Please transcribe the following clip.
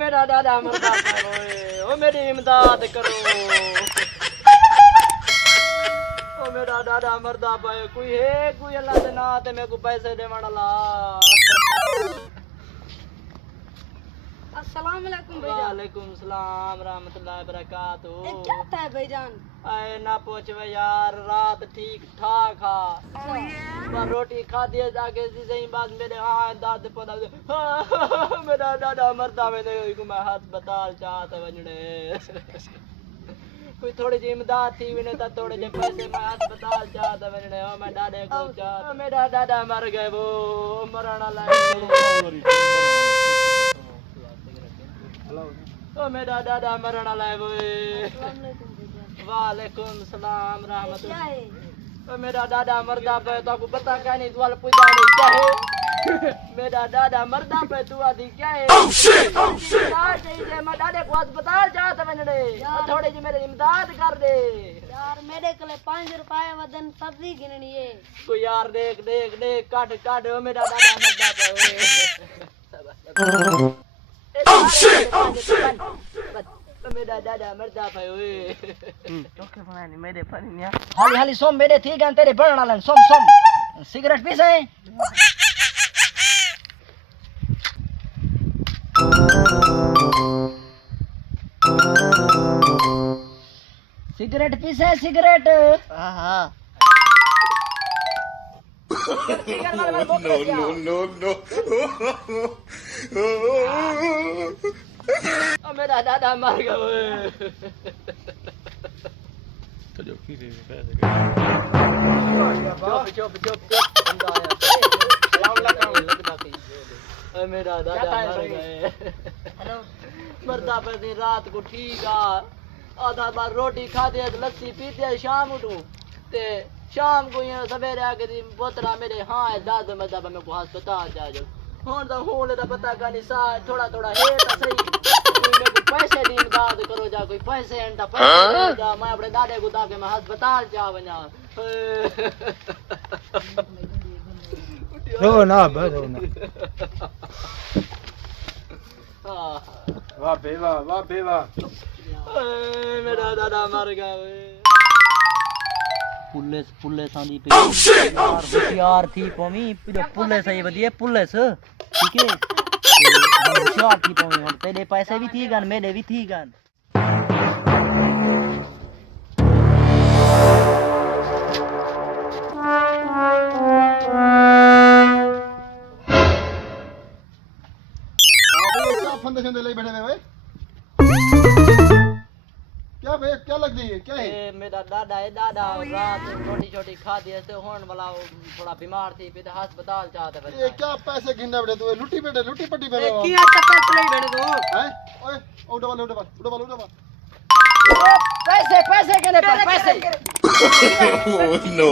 मेरा दादा मरदा पे ओ मेरी इमदाद करो। ओ मेरा दादा मरदा पे कोई है कोई अल्लाह दे ना ते मेरे को पैसे देवण वाला। अस्सलाम वालेकुम भाईजान। वालेकुम सलाम रहमतुल्लाहि बरकातहू। क्या होता है भाईजान? आए ना पूछवे यार, रात ठीक ठाक हा पर रोटी खा दिए जाके सही बात मेरे हाँ दाद पौधा मेरा दादा मरदा में को मैं अस्पताल चाहते वजने कोई थोड़ी जी इमदाद थी भी नहीं था, थोड़े जे पैसे मैं अस्पताल चाहते वजने हो मैं दादे को चाहता। मेरा दादा मर गए वो मरण वाला ओ मेरा दादा मरण वाला है वो। वालेकुम सलाम रहमतुल्लाह। मेरा दादा मरदा पे तो आपको पता क्या नहीं तू पूछा क्या है मेरा दादा मरदा पे तू आदि क्या है चाहिए मैं दादे को अस्पताल चाहते बनने थोड़ी जी मेरी इमदाद कर दे यार। मेरे को 5 रुपए वदन सब्जी गिननी है। को यार देख देख देख काट काट मेरा दादा मरदा पे मेरा दादा मरदा पे ओए टोके बनानी मेरे फनी हाली हाली सोम मेरे थी गन तेरे बड़न वालन सोम सोम सिगरेट पी से सिगरेट पी से सिगरेट। हां हां नो मेरा दादा मर गया मेरा दादा मर गए मरदा पे दिन रात को ठीक आ आधा बार रोटी खाते लस्सी पीते शाम उठू ते शाम को ये सवेरे आके दी बोतरा मेरे हाँ दादा मरदा पे मेरे को अस्पताल जा जाओ हुन तो हुन दा पता का नहीं सा थोड़ा थोड़ा है तो सही कोई मेरे को पैसे दी इमदाद करो जा कोई पैसे एंटा पैसे जा मैं अपने दादे को ताके मैं अस्पताल जा वना रो ना रो ना वाह बेवा वाह बेवा मेरा दादा मर गया पुलिस पुलिस आंदी पे यार होशियार थी कोमी पुलिस आई वदिए पुलिस ठीक है होशियार थी कोमी तेरे पैसे भी थी गन मेरे भी थी गन फंदे फंदे ले बैठे हुए क्या भैया क्या लग गई है क्या है? मेरा दादा है दादा रात छोटी छोटी खा दी ऐसे होने वाला थोड़ा बीमार थी फिर अस्पताल चाहते बच्चा। ये क्या पैसे गिनना बेटे तू लुटी पट्टी पे किया चक्कर चले बैठे तू हैं ओए उड़ा वाला पैसे पैसे के पैसे नो